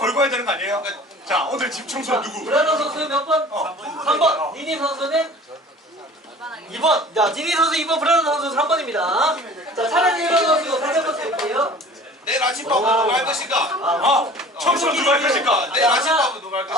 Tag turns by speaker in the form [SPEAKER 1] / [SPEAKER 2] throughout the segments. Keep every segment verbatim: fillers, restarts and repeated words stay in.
[SPEAKER 1] 걸고 해야 되는 거 아니에요? 자, 오늘 집 청소 누구?
[SPEAKER 2] 브라더 선수 몇 번?
[SPEAKER 1] 어.
[SPEAKER 2] 삼 번. 니니 선수는 이 번. 자, 니니 선수 이 번, 브라더 선수 삼 번입니다. 자, 차례 일 번 선수 다시 한번 드릴게요.
[SPEAKER 3] 내일 아침밥은 누가 할 것인가?
[SPEAKER 1] 아, 청소 누가 할 것인가?
[SPEAKER 3] 내일 아침밥은 누가 할
[SPEAKER 2] 아,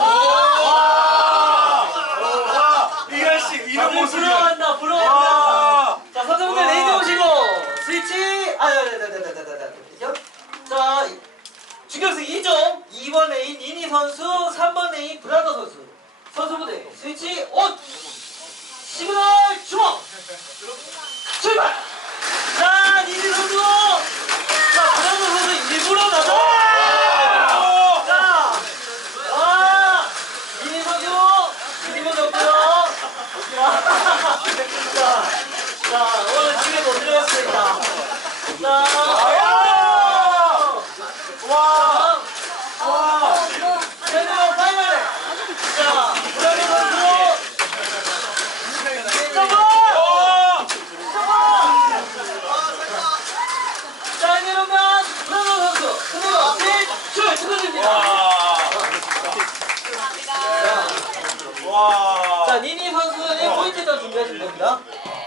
[SPEAKER 3] 것인가?
[SPEAKER 1] 이현 씨, 이런 모습이.
[SPEAKER 2] 부러워한다, 부러워한다. 자, 선수분들 레이저 오시고 스위치. 아, 네, 네, 네, 네, 네, 네, 네. 자, 중격수 이 점. 이 번 레인 니니 선수, 삼 번 레인 브라더 선수. 선수분들 스위치 온. 시그널 주먹. 출발. 자, 니니 선수.